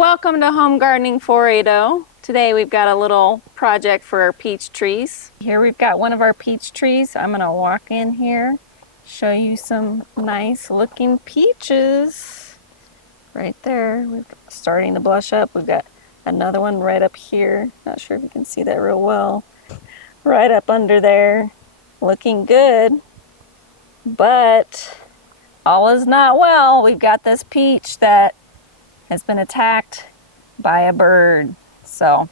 Welcome to Home Gardening 480. Today we've got a little project for our peach trees. Here we've got one of our peach trees. I'm going to walk in here, show you some nice looking peaches. Right there, we're starting to blush up. We've got another one right up here. Not sure if you can see that real well. Right up under there, looking good. But all is not well. We've got this peach that has been attacked by a bird. So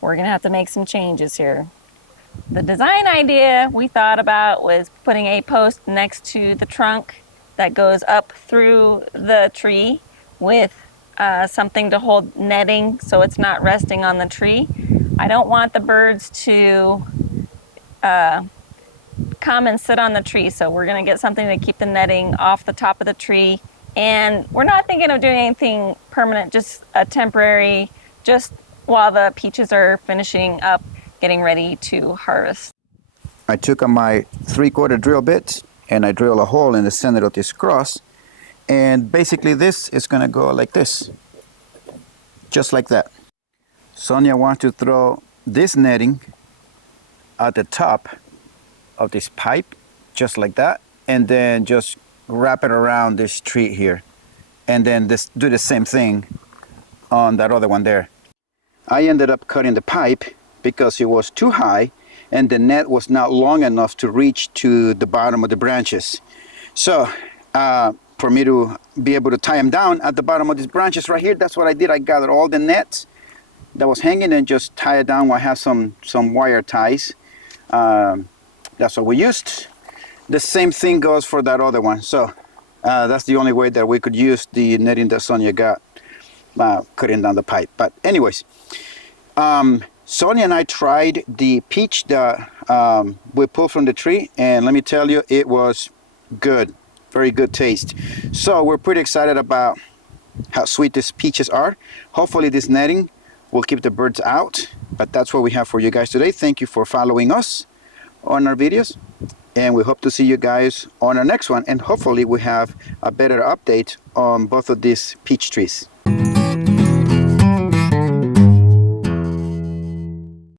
we're gonna have to make some changes here. The design idea we thought about was putting a post next to the trunk that goes up through the tree with something to hold netting so it's not resting on the tree. I don't want the birds to come and sit on the tree, so we're gonna get something to keep the netting off the top of the tree. And we're not thinking of doing anything permanent, just a temporary, just while the peaches are finishing up, getting ready to harvest. I took my 3/4 drill bit and I drill a hole in the center of this cross. And basically this is gonna go like this, just like that. Sonia wants to throw this netting at the top of this pipe, just like that, and then just wrap it around this tree here, and then do the same thing on that other one there. I ended up cutting the pipe because it was too high and the net was not long enough to reach to the bottom of the branches. So for me to be able to tie them down at the bottom of these branches right here, that's what I did. I gathered all the nets that was hanging and just tie it down. I have some wire ties. That's what we used. The same thing goes for that other one. So that's the only way that we could use the netting that Sonia got cutting down the pipe. But anyways, Sonia and I tried the peach that we pulled from the tree, and let me tell you, it was good, very good taste. So we're pretty excited about how sweet these peaches are. Hopefully this netting will keep the birds out, but that's what we have for you guys today. Thank you for following us on our videos, and we hope to see you guys on our next one, and hopefully we have a better update on both of these peach trees.